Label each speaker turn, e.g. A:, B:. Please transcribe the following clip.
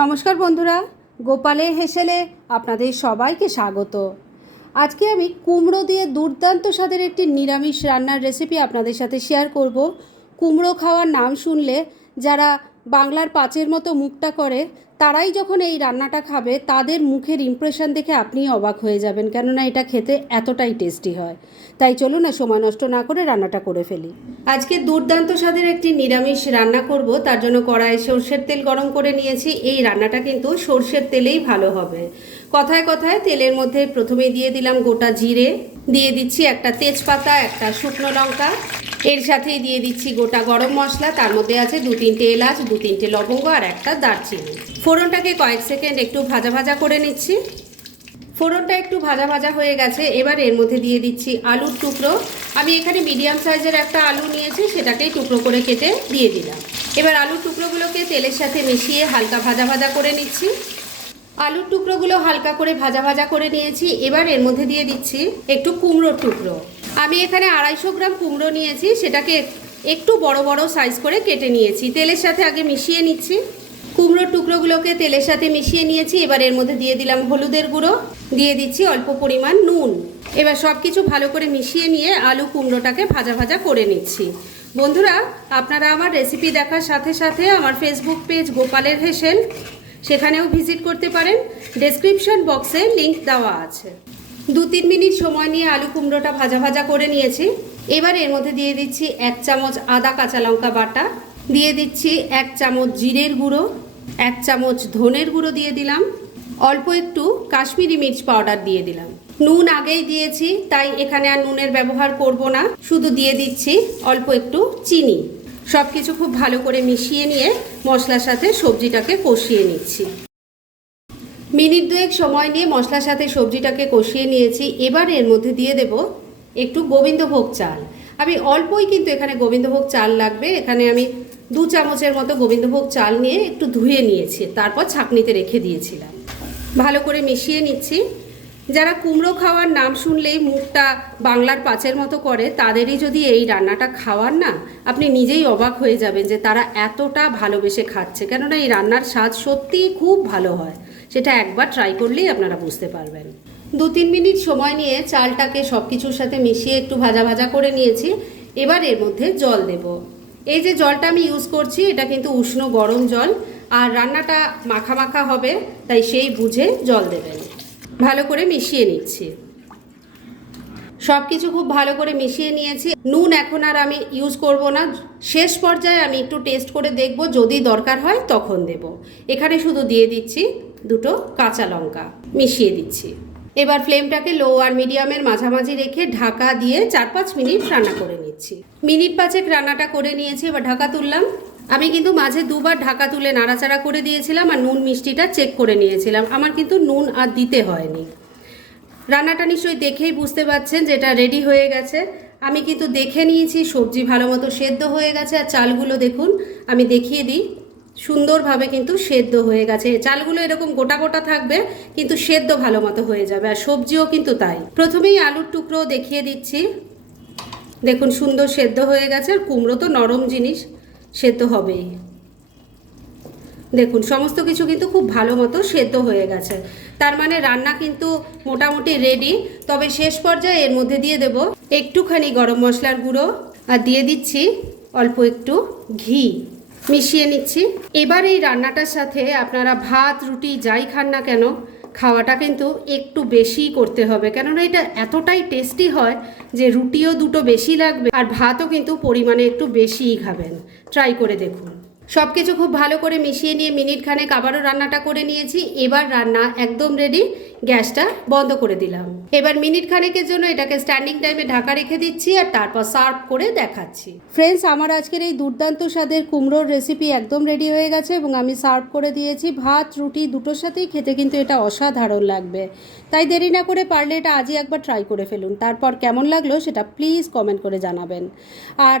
A: নমস্কার বন্ধুরা, গোপালে হেসেলে আপনাদের সবাইকে স্বাগত। আজকে আমি কুমড়ো দিয়ে দুর্দান্ত স্বাদের একটি নিরামিষ রান্নার রেসিপি আপনাদের সাথে শেয়ার করব। কুমড়ো খাওয়ার নাম শুনলে যারা বাংলার পাঁচের মতো মুখটা করে, তারাই যখন এই রান্নাটা খাবে, তাদের মুখের ইমপ্রেশন দেখে আপনি অবাক হয়ে যাবেন। কেননা এটা খেতে এতটাই টেস্টি হয়। তাই চলুন না সময় নষ্ট না করে রান্নাটা করে ফেলি। আজকে দুর্দান্ত স্বাদের একটি নিরামিষ রান্না করব। তার জন্য কড়াইয়ে সর্ষের তেল গরম করে নিয়েছি। এই রান্নাটা কিন্তু সর্ষের তেলেই ভালো হবে। কথায় কথায় তেলের মধ্যে প্রথমে দিয়ে দিলাম গোটা জিরে, দিয়ে দিচ্ছি একটা তেজপাতা, একটা শুকনো লঙ্কা। এর সাথেই দিয়ে দিচ্ছি গোটা গরম মশলা, তার মধ্যে আছে দু তিনটে এলাচ, দু তিনটে লবঙ্গ আর একটা দারচিনি। ফোড়নটাকে কয়েক সেকেন্ড একটু ভাজা ভাজা করে নিচ্ছি। ফোড়নটা একটু ভাজা ভাজা হয়ে গেছে, এবার এর মধ্যে দিয়ে দিচ্ছি আলুর টুকরো। আমি এখানে মিডিয়াম সাইজের একটা আলু নিয়েছি, সেটাকেই টুকরো করে কেটে দিয়ে দিলাম। এবার আলুর টুকরোগুলোকে তেলের সাথে মিশিয়ে হালকা ভাজা ভাজা করে নিচ্ছি। আলুর টুকরোগুলো হালকা করে ভাজা ভাজা করে নিয়েছি। এবার এর মধ্যে দিয়ে দিচ্ছি একটু কুমড়োর টুকরো। আমি এখানে আড়াইশো গ্রাম কুমড়ো নিয়েছি, সেটাকে একটু বড় বড় সাইজ করে কেটে নিয়েছি। তেলের সাথে আগে মিশিয়ে নিচ্ছি। কুমড়োর টুকরোগুলোকে তেলের সাথে মিশিয়ে নিয়েছি। এবার এর মধ্যে দিয়ে দিলাম হলুদের গুঁড়ো। দিয়ে দিচ্ছি অল্প পরিমাণ নুন। এবার সব কিছু ভালো করে মিশিয়ে নিয়ে আলু কুমড়োটাকে ভাজা ভাজা করে নিচ্ছি। বন্ধুরা, আপনারা আমার রেসিপি দেখার সাথে সাথে আমার ফেসবুক পেজ গোপালের হেসেল সেখানেও ভিজিট করতে পারেন। ডেসক্রিপশন বক্সে লিংক দেওয়া আছে। দু তিন মিনিট সময় নিয়ে আলু কুমড়োটা ভাজা ভাজা করে নিয়েছি। এবার এর মধ্যে দিয়ে দিচ্ছি এক চামচ আদা কাঁচা লঙ্কা বাটা। দিয়ে দিচ্ছি এক চামচ জিরের গুঁড়ো, এক চামচ ধনের গুঁড়ো দিয়ে দিলাম। অল্প একটু কাশ্মীরি মির্চ পাউডার দিয়ে দিলাম। নুন আগেই দিয়েছি, তাই এখানে আর নুনের ব্যবহার করব না। শুধু দিয়ে দিচ্ছি অল্প একটু চিনি। সব কিছু খুব ভালো করে মিশিয়ে নিয়ে মশলার সাথে সবজিটাকে কষিয়ে নিচ্ছি। মিনিট দুয়েক সময় নিয়ে মশলার সাথে সবজিটাকে কষিয়ে নিয়েছি। এবার এর মধ্যে দিয়ে দেব একটু গোবিন্দভোগ চাল। আমি অল্পই কিন্তু এখানে গোবিন্দভোগ চাল লাগবে। এখানে আমি দু চামচের মতো গোবিন্দভোগ চাল নিয়ে একটু ধুয়ে নিয়েছি। তারপর ছাঁকনিতে রেখে দিয়েছিলাম। ভালো করে মিশিয়ে নিচ্ছি। যারা কুমড়ো খাওয়ার নাম শুনলেই মুখটা বাংলার পাঁচের মতো করে, তাদেরই যদি এই রান্নাটা খাওয়ার না, আপনি নিজেই অবাক হয়ে যাবেন যে তারা এতটা ভালোবেসে খাচ্ছে। কেননা এই রান্নার স্বাদ সত্যিই খুব ভালো হয়। সেটা একবার ট্রাই করলেই আপনারা বুঝতে পারবেন। দু তিন মিনিট সময় নিয়ে চালটাকে সব কিছুর সাথে মিশিয়ে একটু ভাজা ভাজা করে নিয়েছি। এবার এর মধ্যে জল দেব। এই যে জলটা আমি ইউজ করছি, এটা কিন্তু উষ্ণ গরম জল, আর রান্নাটা মাখা মাখা হবে, তাই সেই বুঝে জল দেবেন। ভালো করে মিশিয়ে নিচ্ছি। সব কিছু খুব ভালো করে মিশিয়ে নিয়েছি। নুন এখন আর আমি ইউজ করব না। শেষ পর্যায়ে আমি একটু টেস্ট করে দেখব, যদি দরকার হয় তখন দেব। এখানে শুধু দিয়ে দিচ্ছি দুটো কাঁচা লঙ্কা। মিশিয়ে দিচ্ছি। এবার ফ্লেমটাকে লো আর মিডিয়ামের মাঝামাঝি রেখে ঢাকা দিয়ে চার পাঁচ মিনিট রান্না করে নিচ্ছি। মিনিট পাঁচেক রান্নাটা করে নিয়েছি, এবার ঢাকা তুললাম। আমি কিন্তু মাঝে দুবার ঢাকা তুলে নাড়াচাড়া করে দিয়েছিলাম আর নুন মিষ্টিটা চেক করে নিয়েছিলাম। আমার কিন্তু নুন আর দিতে হয়নি। রান্নাটা নিশ্চয়ই দেখেই বুঝতে পারছেন যে এটা রেডি হয়ে গেছে। আমি কিন্তু দেখে নিয়েছি, সবজি ভালো মতো সেদ্ধ হয়ে গেছে আর চালগুলো দেখুন, আমি দেখিয়ে দিই। সুন্দরভাবে কিন্তু সেদ্ধ হয়ে গেছে। চালগুলো এরকম গোটা গোটা থাকবে, কিন্তু সেদ্ধ ভালো মতো হয়ে যাবে আর সবজিও কিন্তু তাই। প্রথমেই আলুর টুকরো দেখিয়ে দিচ্ছি। দেখুন, সুন্দর সেদ্ধ হয়ে গেছে আর কুমড়ো তো নরম জিনিস। সেদ্ধ হবেই। দেখুন, সমস্ত কিছু কিন্তু খুব ভালো মতো সেদ্ধ হয়ে গেছে। তার মানে রান্না কিন্তু মোটামুটি রেডি তবে শেষ পর্যায়ে এর মধ্যে দিয়ে দেব একটুখানি গরম মশলার গুঁড়ো আর দিয়ে দিচ্ছি অল্প একটু ঘি। মিশিয়ে নিচ্ছি। এবার এই রান্নাটার সাথে আপনারা ভাত, রুটি যাই খান না কেন খাওয়াটা কিন্তু একটু বেশি করতে হবে। কেননা এটা এতটাই টেস্টি হয় যে রুটিও দুটো বেশি লাগবে আর ভাতও কিন্তু পরিমাণে একটু বেশিই খাবেন। ট্রাই করে দেখুন। সব কিছু খুব ভালো করে মিশিয়ে নিয়ে মিনিট খানেক আবারও রান্নাটা করে নিয়েছি। এবার রান্না একদম রেডি গ্যাসটা বন্ধ করে দিলাম। এবার মিনিট খানেকের জন্য এটাকে স্ট্যান্ডিং টাইমে ঢাকা রেখে দিচ্ছি আর তারপর সার্ভ করে দেখাচ্ছি। ফ্রেন্ডস আমার আজকের এই দুর্দান্ত স্বাদের কুমড়োর রেসিপি একদম রেডি হয়ে গেছে এবং আমি সার্ভ করে দিয়েছি ভাত, রুটি দুটোর সাথেই খেতে কিন্তু এটা অসাধারণ লাগবে। তাই দেরি না করে পারলে এটা আজই একবার ট্রাই করে ফেলুন। তারপর কেমন লাগল সেটা প্লিজ কমেন্ট করে জানাবেন। আর